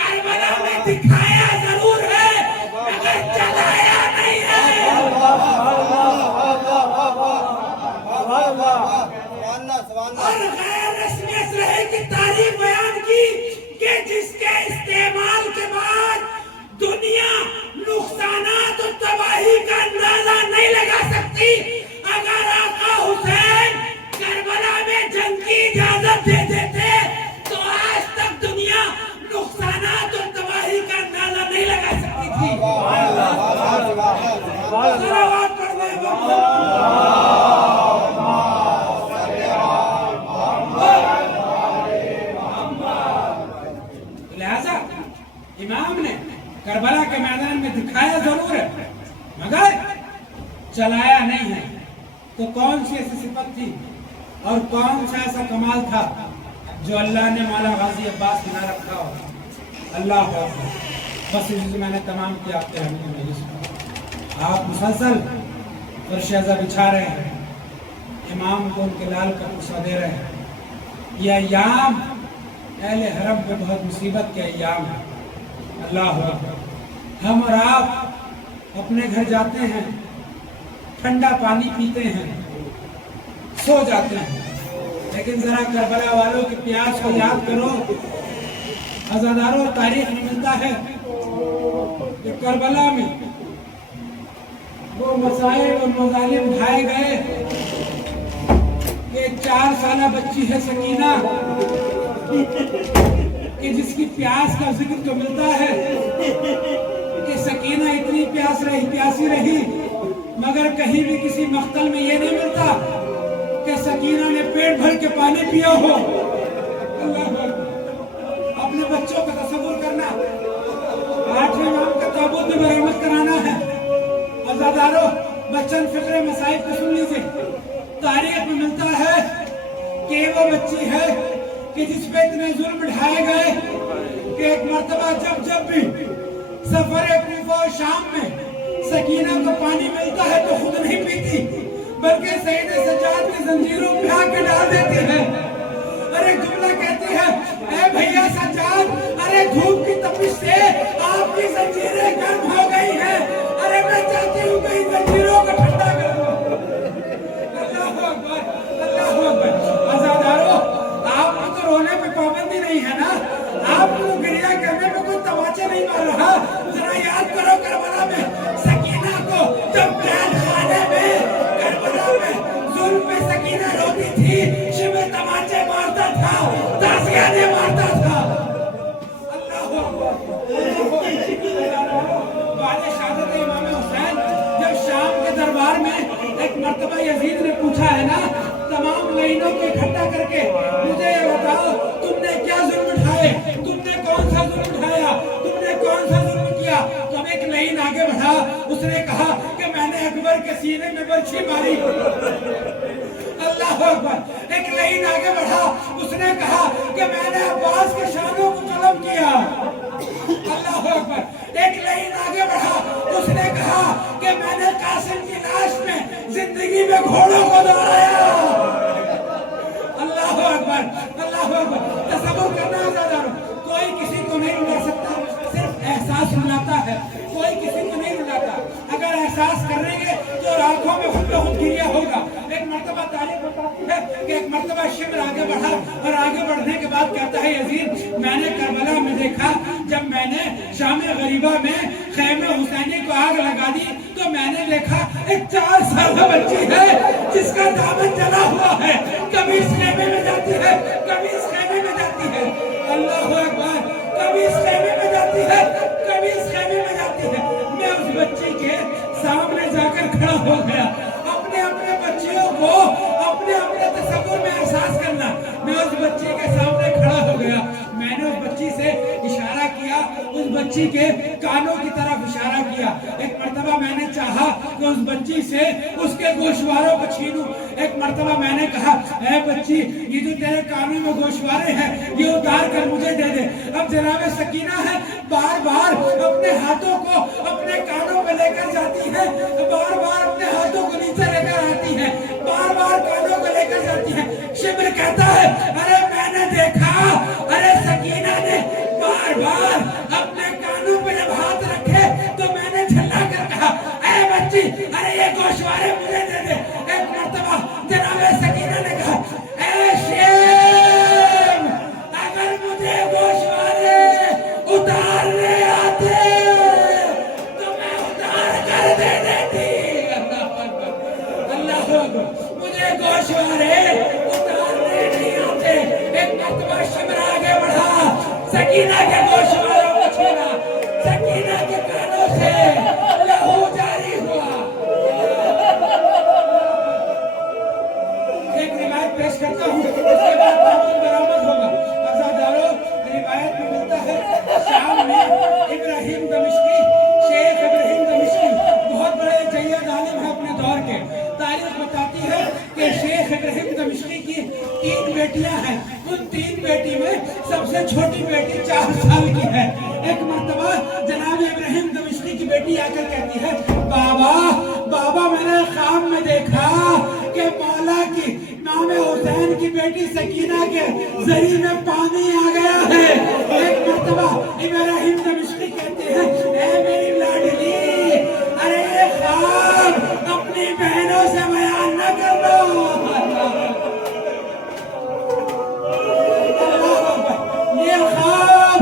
करबला में दिखाया जरूर है मगर चलाया नहीं है। और गैर रस्मी असलहे की तारीफ बयान की कि जिसके इस्तेमाल के बाद नुकसानात और तबाही का अंदाजा नहीं लगा सकती। अगर आका हुसैन करबला में जंग की इजाजत दे देते तो आज तक दुनिया नुकसानात और तबाही का अंदाजा नहीं लगा सकती थी। सलावत पढ़ने लिहाजा इमाम ने करबला के मैदान में दिखाया जरूर है मगर चलाया नहीं है। तो कौन सी ऐसी सिफत थी और कौन सा ऐसा कमाल था जो अल्लाह ने मौला गाजी अब्बास बना रखा हो। अल्लाह अकबर। बस इसी से मैंने तमाम किया आपके हमने मजलिस। आप मुसलसल फरशेज़ा बिछा रहे हैं, इमाम को उनके लाल का पुसा दे रहे हैं। ये अय्याम अहले हरम में बहुत मुसीबत के अय्याम है। अल्लाह अकबर। हम और आप अपने घर जाते हैं, ठंडा पानी पीते हैं, सो जाते हैं, लेकिन जरा करबला वालों की प्यास को याद करो। हजारों तारीख में मिलता है कि करबला में वो मसाइब और मज़ालिम उठाए गए कि 4 साल बच्ची है सकीना कि जिसकी प्यास का जिक्र तो मिलता है कि सकीना इतनी प्यासी रही मगर कहीं भी किसी मख्तल में ये नहीं मिलता कि सकीना ने पेट भर के पानी पिया हो। अपने बच्चों का तसव्वुर करना, 8वें इमाम का ताबूत में बरामद कराना है। अज़ादारों बच्चन फिक्र मसाइब को सुन लीजिए। तारीख में मिलता है कि वो बच्ची है कि जिस पे इतने जुल्म ढाए गए कि एक मर्तबा जब भी सफर कूफा और शाम में सकीना को पानी मिलता है तो खुद नहीं पीती बल्कि सईद सज्जाद की जंजीरों में आके डाल देती है। अरे जुमला कहती है, ए भैया सज्जाद, अरे धूप की तपिश से आपकी जंजीरें गर्म हो गई हैं। अरे मैं चाहती हूँ कि इन जंजीरों को ठंडा कर दो। अल्लाह अकबर, अल्लाह अकबर। आज़ादारों, आपको तो रोने पे पाबंदी नहीं है ना, आपको गिरिया करने पे कोई तमाचे नहीं मार रहा। जरा याद करो करबला में सकीना को जब कैद खाने में करबला में जुल्म पे सकीना रोती थी, शिव तमाचे मारता था, ताज़ियाने मारता था। अल्लाह वाले शहादत इमाम हुसैन जब शाम के दरबार में एक मर्तबा यजीद ने पूछा है ना, तमाम लाइनों को इकट्ठा करके मुझे ये बताओ तुमने क्या जुल्म उठाए, तुमने कौन सा जुल्म उठाया, तुमने कौन सा जुल्म किया। तो अब एक लाइन आगे बढ़ा, उसने कहा कि मैंने अकबर के सीने में बर्छी मारी। अल्लाह अकबर। एक लाइन आगे बढ़ा, उसने कहा कि मैंने अब्बास के शानों को कलम किया। अल्लाह अकबर। एक लाइन आगे बढ़ा, उसने कहा कि मैंने कासिम की लाश में जिंदगी में घोड़ों को दौड़ाया। अल्लाह अकबर, अल्लाह अकबर। तसव्वुर करना आज़ादारों, कोई किसी को नहीं रुला सकता, सिर्फ एहसास रुलाता है, कोई किसी को नहीं रुलाता। अगर एहसास करेंगे तो आंखों में खुद ब खुद गिरिया होगा। एक मर्तबा तारीख बताती है कि एक मर्तबा शिमर आगे बढ़ा और आगे बढ़ने के बाद कहता है, यजीद मैंने करबला में देखा, जब मैंने शाम गरीबा में खैमे हुसैनी को आग लगा दी तो मैंने देखा एक 4 साल बच्ची है जिसका दामन जला हुआ है, कभी इस खैमे में जाती है, कभी इस खैमे में जाती है। अल्लाह अकबर। कभी इस खैमे में जाती है, कभी इस खैमे में जाती है। मैं उस बच्ची के सामने जाकर खड़ा हो गया। अपने अपने बच्चियों को अपने अपने तसव्वुर में एहसास करना। मैं उस बच्ची के सामने खड़ा हो गया, मैंने उस बच्ची से इशारा किया, उस बच्ची के कानों की तरफ इशारा किया। एक मर्तबा मैंने चाहा कि उस बच्ची से उसके गोशवारों को छीनूं। एक मर्तबा मैंने कहा, ऐ बच्ची, ये जो तेरे कानों में गोशवारे हैं ये उतार कर मुझे दे दे। अब जनाब सकीना है बार बार अपने हाथों को अपने कानों में लेकर जाती है, बार बार अपने हाथों को नीचे लेकर आती है, बार बार कानों को लेकर जाती है। शिमर कहता है, अरे मैंने देखा, अरे सकीना ने बार बार अपने कानों पे जब हाथ रखे तो मैंने झल्ला कर कहा, ऐ बच्ची, अरे ये गोशवारे मुझे दे दे। एक मर्तबा जनाब सकीना ने कहा, ऐ शेम, अगर मुझे गोशवारे उतारने आते तो मैं सकीना के गोशवारों को छीना, सकीना के कानों से लहू जारी हुआ। एक रिवायत पेश करता हूँ, उसके बाद ताबूत बरामद होगा। अज़ादारों, रिवायत में मिलता है शाम में इब्राहिम दमिश्की, शेख इब्राहिम दमिश्की बहुत बड़े जय्यद आलिम हैं अपने दौर के। तारीख बताती है कि शेख इब्राहिम दमिश्की की 3 बेटियां हैं। उन 3 बेटी में सबसे छोटी बेटी 4 साल की है। एक मर्तबा जनाब इब्राहिम दमिश्की की बेटी आकर कहती है, बाबा बाबा मैंने ख्वाब में देखा कि मौला की इमाम हुसैन की बेटी सकीना के जरी में पानी आ गया है। एक मर्तबा इब्राहिम दमिश्की कहते हैं, ऐ मेरी लाडली, अरे ये ख्वाब अपनी बहनों से बयान न करना। ये ख्वाब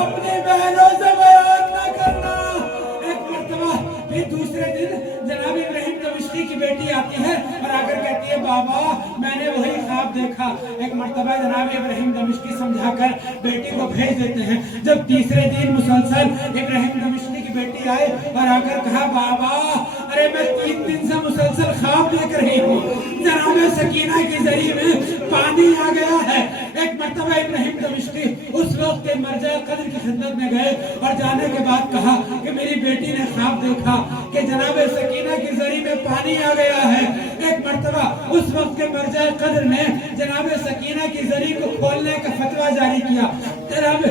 अपनी बहनों से बयान न करना। एक मर्तबा फिर दूसरे दिन जनाब इब्राहिम दमिश्की की बेटी आती है और आकर कहती है, बाबा मैंने वही ख्वाब देखा। एक मर्तबा जनाब इब्राहिम दमिश्की समझाकर बेटी को भेज देते हैं। जब तीसरे दिन मुसलसल इब्राहिम दमिश्की की बेटी आए और आकर कहा, बाबा अरे मैं 3 दिन से मुसलसल ख्वाब देख रही हूँ, जनाब सकीना की जरी में पानी आ गया है। एक मर्तबा इब्राहिम दमिश्की उस वक्त मरजा कद्र की खिदमत में गए और जाने के बाद कहा कि मेरी बेटी ने ख्वाब देखा कि जनाब सकीना की जरी में पानी आ गया है। एक मर्तबा उस वक्त के मरजा कद्र ने जनाब सकीना की जरी को खोलने का फतवा जारी किया। जनाब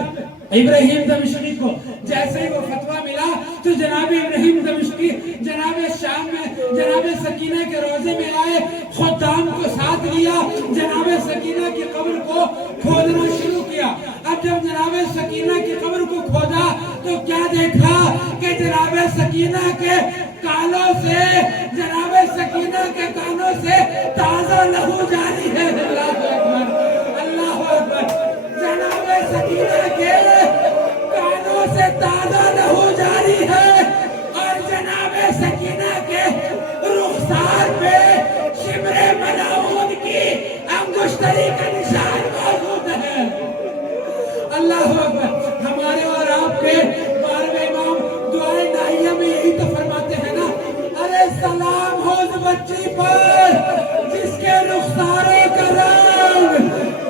इब्राहिम दमिश्की को जैसे ही वो फतवा मिला तो जनाब इब्राहिम दमिश्की जनाब शाम में जनाब सकीना के रोजे में आए, खुदाम को साथ लिया, जनाब सकीना की कब्र को खोदना शुरू किया। अब जब जनाब सकीना की कब्र को खोदा तो क्या देखा कि जनाब सकीना के कानों से जनाब सकीना के कानों से ताजा लहू जारी है। अल्लाह अकबर, अल्लाह अकबर। जनाब सकीना के कानों से ताजा लहू जारी है और जनाब सकीना के रुखसार पे शिमरे मलाऊन की अंगुश्तरी का निशान मौजूद है। अल्लाह अकबर। हमारे और आपके 12वें इमाम दुआए नाहिया में यही तो फरमाते हैं ना, अरे सलाम हो उस बच्ची पर जिसके रुखसारे का रंग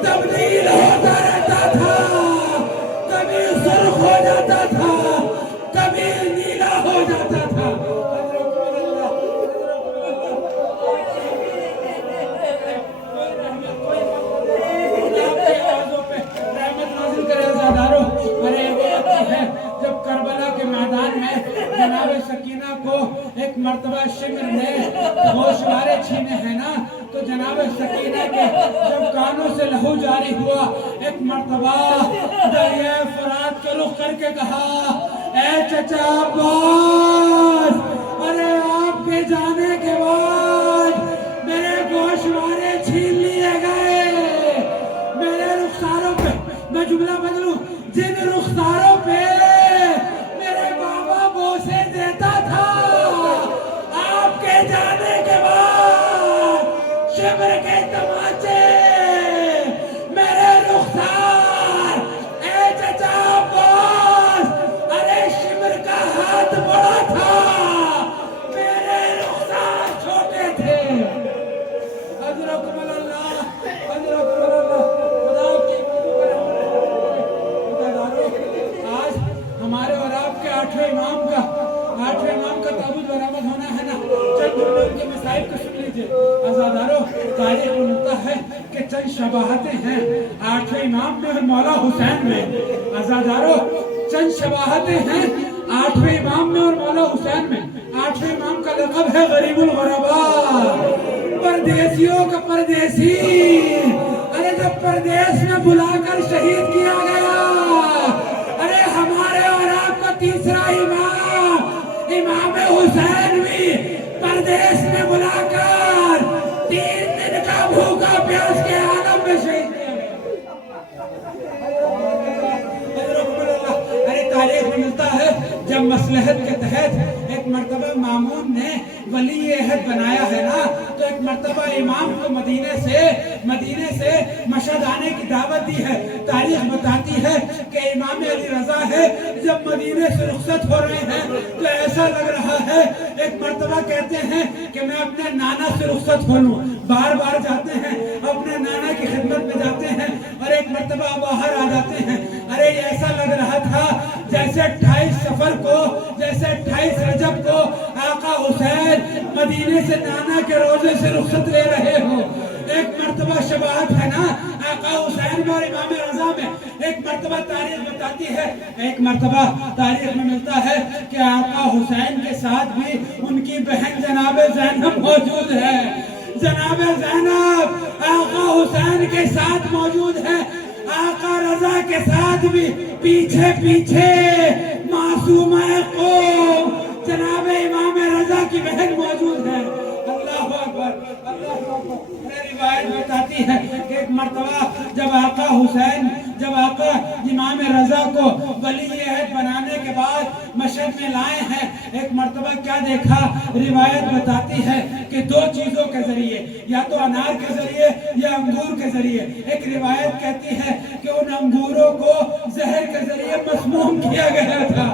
तब्दील होता रहता था, कभी सुर्ख हो जाता था, कभी नीला हो जाता था। जब करबला के मैदान में जनाब सकीना को एक मर्तबा शिमर ने गोशवारे छीने हैं ना, तो जनाब सकीना के जब कानों से लहू जारी हुआ, एक मर्तबा दरिया फरात का रुख करके कहा, ऐ चचा अब्बास, अरे आपके जाने के बाद मेरे गोशवारे छीन लिए गए। मेरे रुखसारों पे, मैं जुमला बदलूं, जिन रुखसारों पे मेरे बाबा बोसे देता था, आपके जाने के बाद शिमर के तमाचे मेरे रुखसार, ए चचा अब्बास, अरे शिमर का हाथ बड़ा था, मेरे रुखसार छोटे थे। अजरकुम अल्लाह, अजरकुम अल्लाह। आज हमारे और आपके 8वें इमाम का ताबूत बरामद होना है ना, चंद उनके मसाइल को सुन लीजिए। आज़ादारों, तारीख में मिलता है कि चंद शबाहतें हैं 8वें इमाम में और मौला हुसैन में। आज़ादारों, चंद शबाहतें हैं 8वें इमाम में और मौला हुसैन में। 8वें इमाम का लक़ब है गरीबुल गुरबा, परदेसियों का परदेसी। अरे जब परदेश में बुलाकर शहीद किया गया, अरे हमारे और आपका तीसरा इमाम हुसैन भी परदेश में बुलाकर 3 दिन का भूखा प्यास के आलम में शहीद किया गया। अरे تاریخ میں ملتا ہے جب مصلحت کے تحت ایک مرتبہ مامون نے ولی عہد بنایا ہے نا، تو ایک مرتبہ امام کو مدینے سے مشہد آنے کی دعوت دی ہے۔ تاریخ بتاتی ہے کہ امام علی رضا ہے جب مدینے سے رخصت ہو رہے ہیں تو ایسا لگ رہا ہے، ایک مرتبہ کہتے ہیں کہ میں اپنے نانا سے رخصت ہو لوں، بار بار جاتے ہیں اپنے نانا کی خدمت میں جاتے ہیں اور ایک مرتبہ باہر آ جاتے ہیں۔ ارے ایسا لگ رہا تھا جیسے 28 سفر کو، جیسے 28 رجب کو آقا حسین مدینے سے نانا کے روزے سے رخصت لے رہے ہو۔ ایک مرتبہ شباہت ہے نا آقا حسین اور امام رضا میں، ایک مرتبہ تاریخ بتاتی ہے، ایک مرتبہ تاریخ میں ملتا ہے کہ آقا حسین کے ساتھ بھی ان کی بہن جناب زینب موجود ہے۔ جناب زینب آقا حسین کے ساتھ موجود ہے، آقا رضا کے ساتھ بھی پیچھے پیچھے معصومہ قوم جناب امام رضا کی بہن موجود ہے۔ اللہ اکبر، اللہ اکبر۔ روایت بتاتی ہے کہ ایک مرتبہ جب آقا حسین، جب آقا امام رضا کو ولی عہد بنانے کے بعد مشہد میں لائے ہیں، ایک مرتبہ کیا دیکھا؟ روایت بتاتی ہے کہ دو چیزوں کے ذریعے، یا تو انار کے ذریعے یا انگور کے ذریعے۔ ایک روایت کہتی ہے کہ ان انگوروں کو زہر کے ذریعے مسموم کیا گیا تھا۔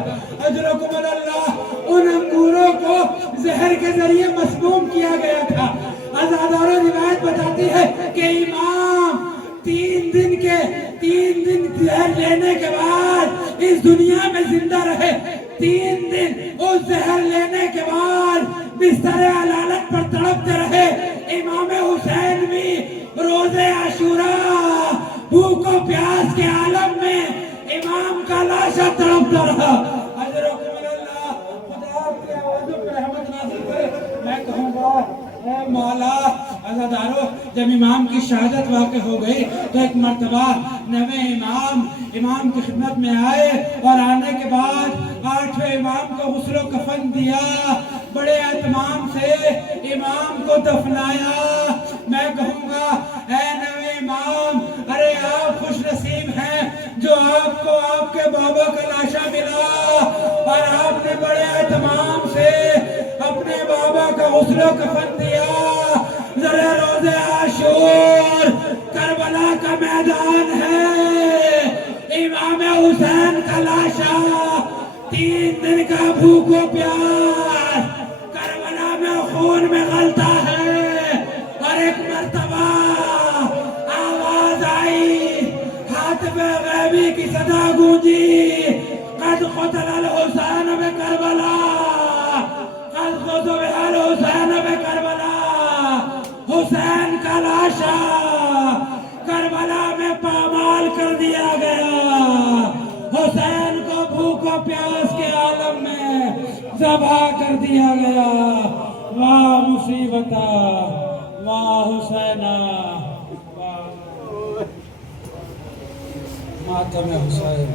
اجرکم اللہ، ان انگوروں کو زہر کے ذریعے مسموم کیا گیا تھا۔ عزاداروں روایت بتاتی ہے کہ امام تین دن زہر لینے کے بعد اس دنیا میں زندہ رہے۔ 3 دن اس زہر لینے کے بعد بستر علالت پر تڑپتے رہے۔ امام حسین بھی روز عاشوراء بھوک و پیاس کے عالم میں امام کا لاشا تڑپتا رہا۔ اجرکم اللہ، خدا کی آوازوں پر رحمت نازل کرے۔ میں کہوں گا اے مولا، عزاداروں، جب امام کی شہادت واقع ہو گئی تو ایک مرتبہ نوے امام کی خدمت میں آئے اور آنے کے بعد 8ویں امام کو غسل و کفن دیا، بڑے اہتمام سے امام کو دفنایا۔ میں کہوں گا اے نوے امام، ارے آپ خوش نصیب ہیں جو آپ کو آپ کے بابا کا لاشا ملا اور آپ نے بڑے اہتمام سے اپنے بابا کا غسل و کفن دیا۔ ذرا روز عاشور کربلا کا میدان ہے، امام حسین کا لاشا 3 دن کا بھوک و پیاس کربلا میں خون میں غلطا ہے۔ اور ایک مرتبہ آواز آئی، حاتم غیبی کی صدا گونجی، قد قتل الحسین بکربلا، قد قتل الحسین بکربلا۔ حسین کا لاشا کربلا میں پامال کر دیا گیا، حسین کو بھوک و پیاس کے عالم میں ذبح کر دیا گیا۔ واہ مصیبتا، واہ حسینہ، ماتم حسین۔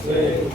Say